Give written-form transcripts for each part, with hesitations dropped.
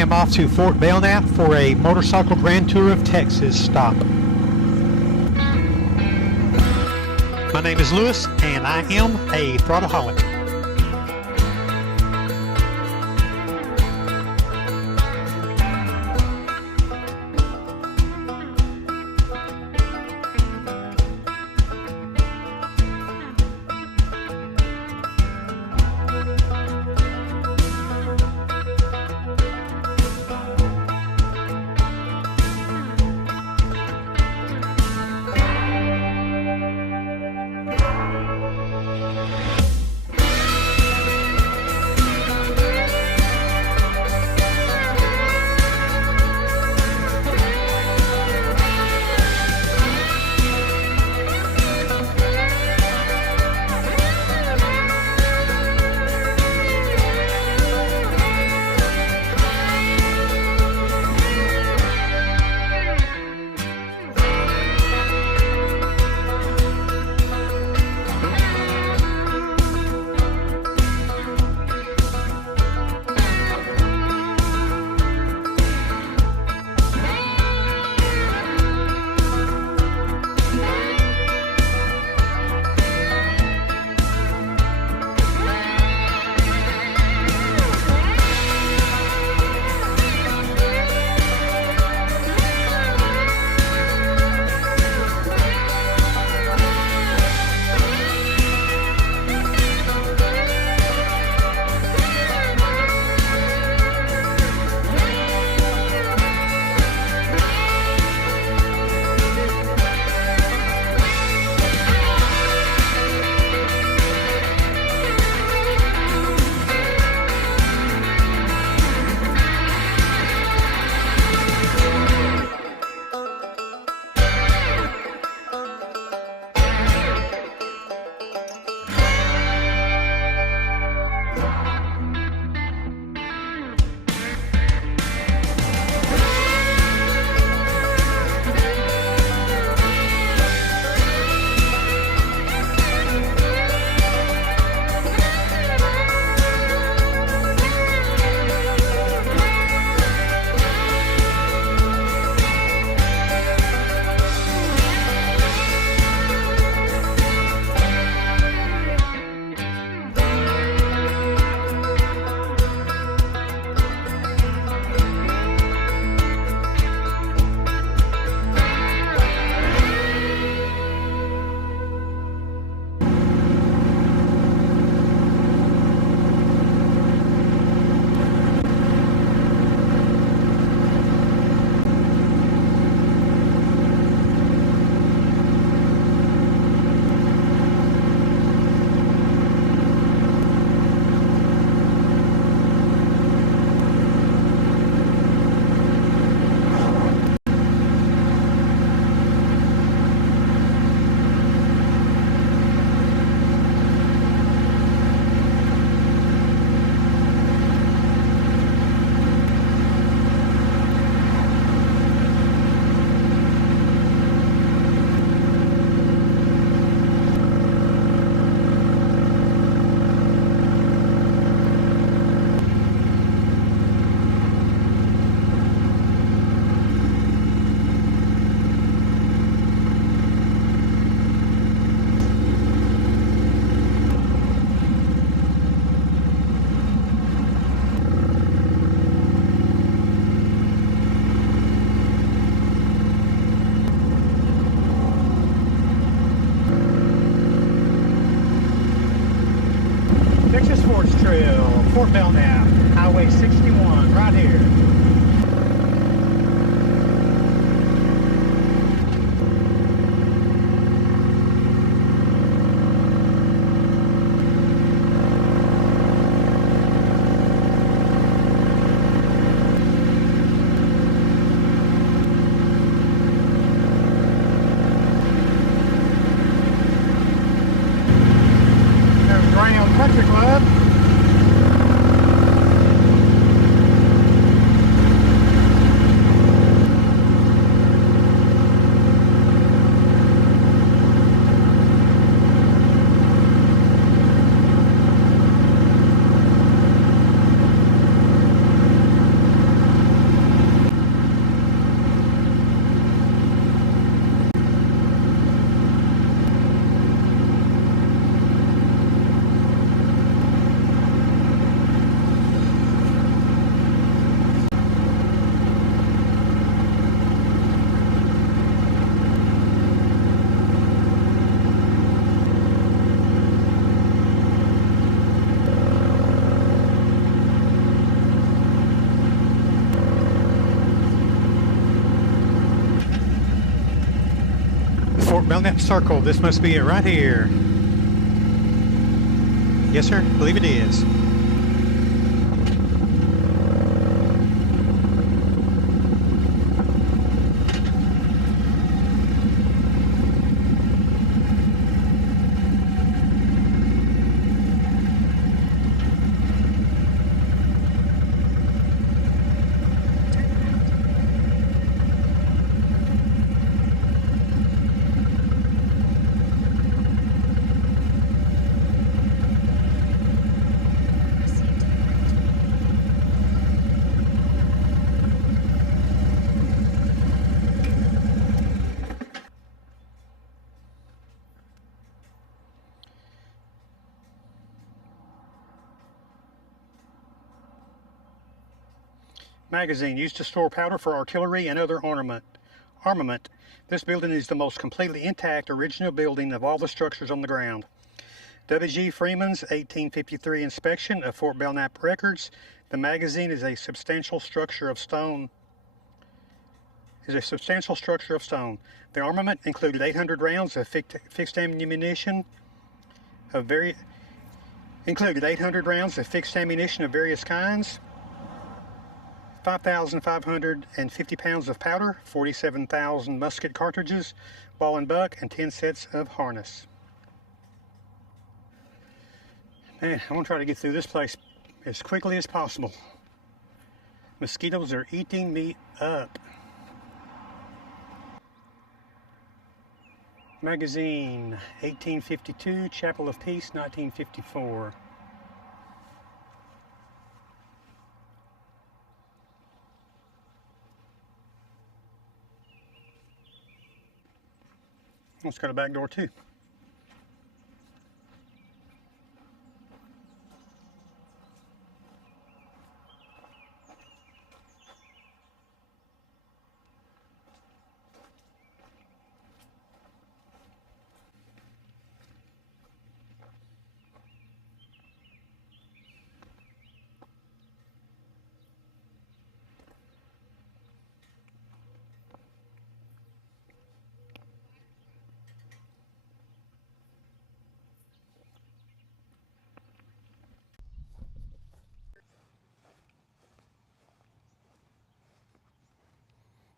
am off to Fort Belknap for a motorcycle grand tour of Texas stop. My name is Lewis, and I am a Athrottleholic. Texas Sports Trail, Fort Belknap, Highway 61, right here. Country Club. Belknap Circle. This must be it right here. Yes, sir. I believe it is. Magazine used to store powder for artillery and other armament. This building is the most completely intact original building of all the structures on the ground. W.G. Freeman's 1853 inspection of Fort Belknap records. The magazine is a substantial structure of stone. The armament included 800 rounds of fixed ammunition of various kinds, 5,550 pounds of powder, 47,000 musket cartridges, ball and buck, and 10 sets of harness. Man, I'm gonna try to get through this place as quickly as possible. Mosquitoes are eating me up. Magazine, 1852, Chapel of Peace, 1954. It's got a back door too.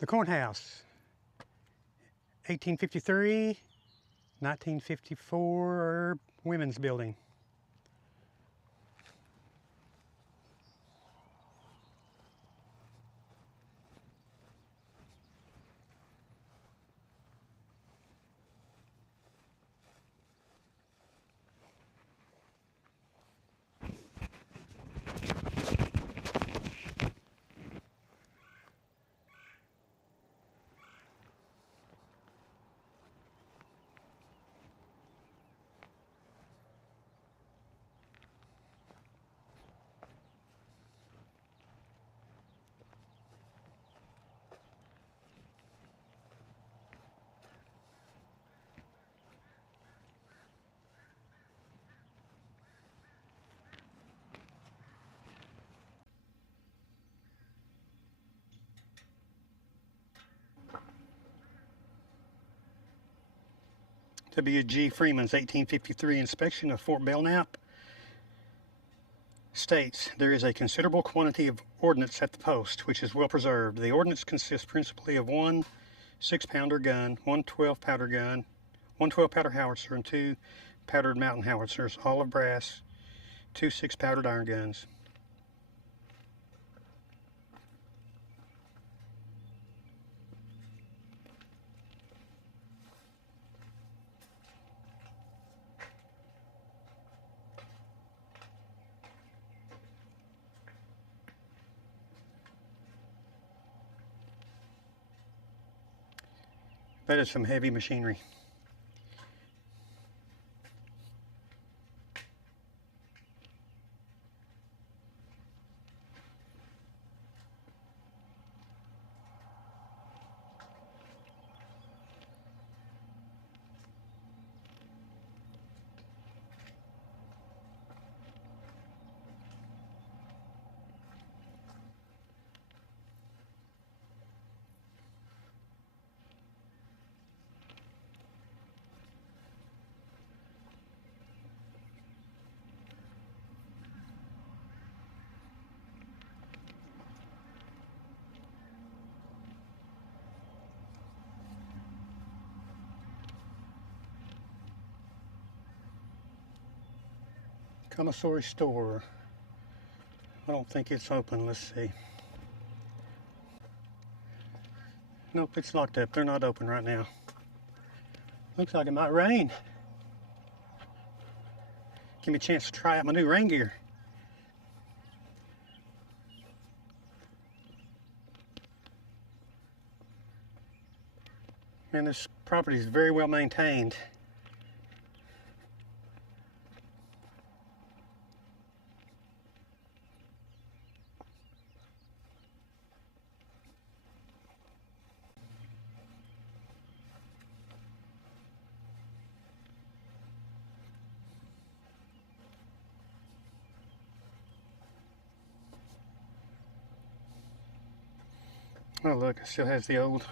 The courthouse, 1853, 1954 women's building. W.G. Freeman's 1853 inspection of Fort Belknap states there is a considerable quantity of ordnance at the post, which is well preserved. The ordnance consists principally of one 6-pounder gun, one 12-pounder gun, one 12-pounder howitzer, and two powdered mountain howitzers, all of brass, two 6-powdered iron guns. That is some heavy machinery. Commissary store. I don't think it's open. Let's see. Nope, it's locked up. They're not open right now. Looks like it might rain. Give me a chance to try out my new rain gear. And this property is very well maintained. Oh look, it still has the old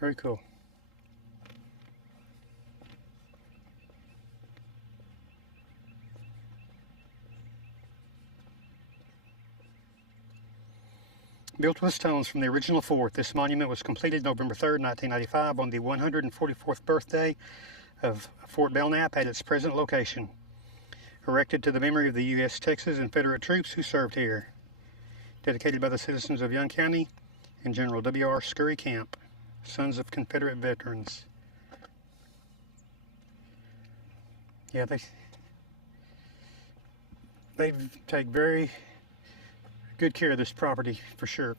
very cool. Built with stones from the original fort, this monument was completed November 3rd, 1995 on the 144th birthday of Fort Belknap at its present location. Erected to the memory of the U.S., Texas, and Federate troops who served here. Dedicated by the citizens of Young County and General W.R. Scurry Camp, sons of Confederate veterans. Yeah, they take very good care of this property for sure.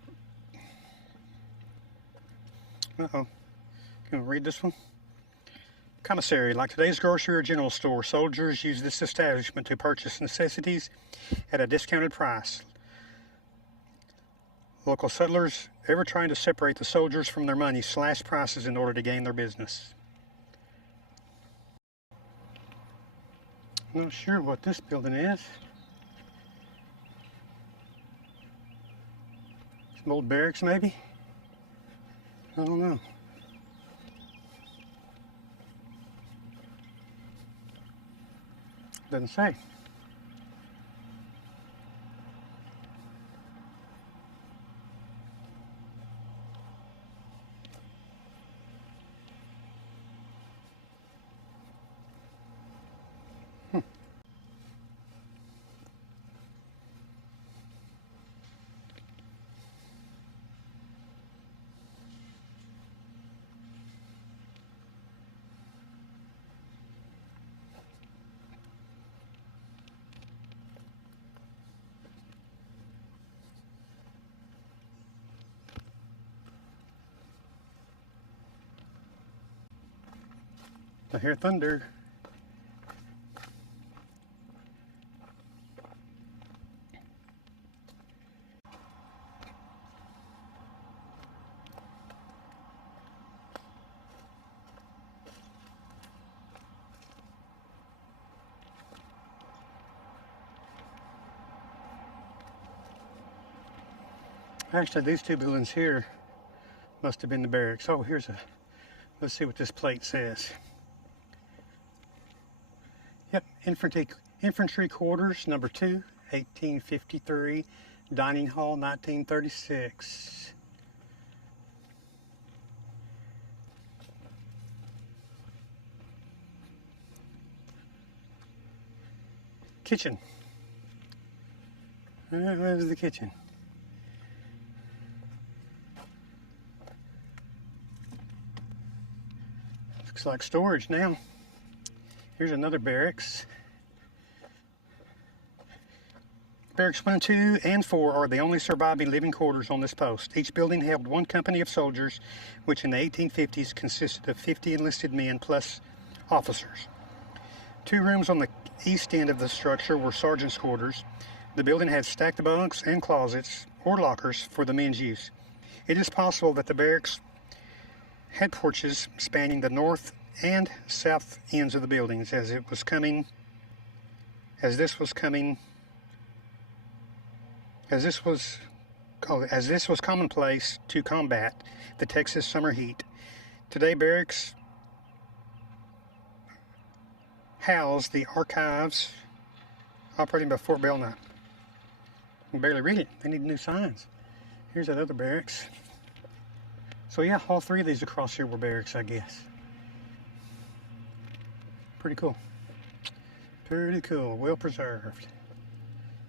Uh-oh. Can we read this one? Commissary. Like today's grocery or general store, soldiers use this establishment to purchase necessities at a discounted price. Local settlers, ever trying to separate the soldiers from their money, slash prices in order to gain their business. Not sure what this building is. Some old barracks, maybe? I don't know. Doesn't say. I hear thunder. Actually, these two buildings here must have been the barracks. Oh, let's see what this plate says. Yep, infantry quarters, number 2, 1853, dining hall, 1936. Kitchen. Where's the kitchen? Looks like storage now. Here's another barracks. Barracks 1, 2, and 4 are the only surviving living quarters on this post. Each building held one company of soldiers, which in the 1850s consisted of 50 enlisted men plus officers. 2 rooms on the east end of the structure were sergeants' quarters. The building had stacked bunks and closets or lockers for the men's use. It is possible that the barracks had porches spanning the north and south ends of the buildings as this was commonplace to combat the Texas summer heat. Today, barracks house the archives operating by Fort Belknap. I can barely read it. They need new signs. Here's that other barracks. So yeah, all three of these across here were barracks, I guess. Pretty cool. Pretty cool. Well preserved.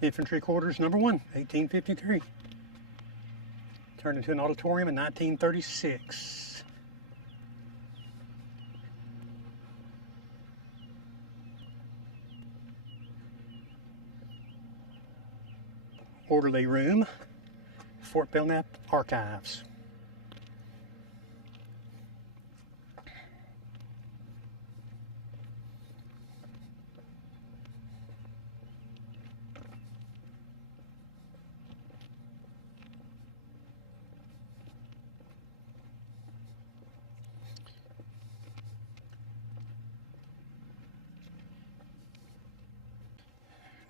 Infantry quarters number 1, 1853. Turned into an auditorium in 1936. Orderly room, Fort Belknap Archives.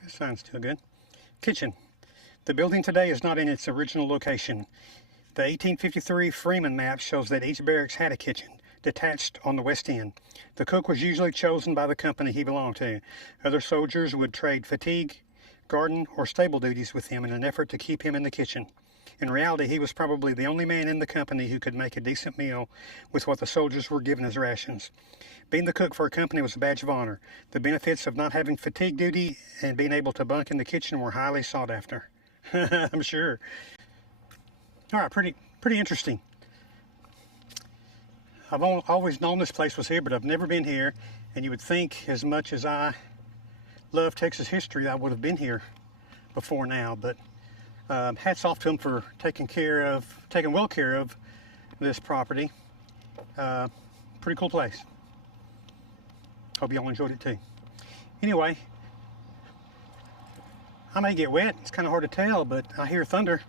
This sounds still good. Kitchen. The building today is not in its original location. The 1853 Freeman map shows that each barracks had a kitchen, detached on the west end. The cook was usually chosen by the company he belonged to. Other soldiers would trade fatigue, garden, or stable duties with him in an effort to keep him in the kitchen. In reality, he was probably the only man in the company who could make a decent meal with what the soldiers were given as rations. Being the cook for a company was a badge of honor. The benefits of not having fatigue duty and being able to bunk in the kitchen were highly sought after. I'm sure. All right, pretty interesting. I've always known this place was here, but I've never been here. And you would think, as much as I love Texas history, I would have been here before now. But hats off to them for taking well care of this property. Pretty cool place. Hope y'all enjoyed it too. Anyway, I may get wet. It's kind of hard to tell, but I hear thunder.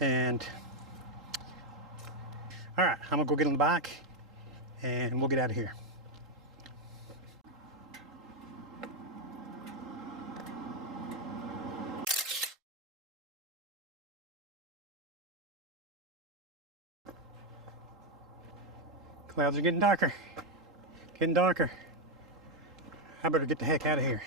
And all right, I'm gonna go get on the bike and we'll get out of here. Clouds are getting darker. I better get the heck out of here.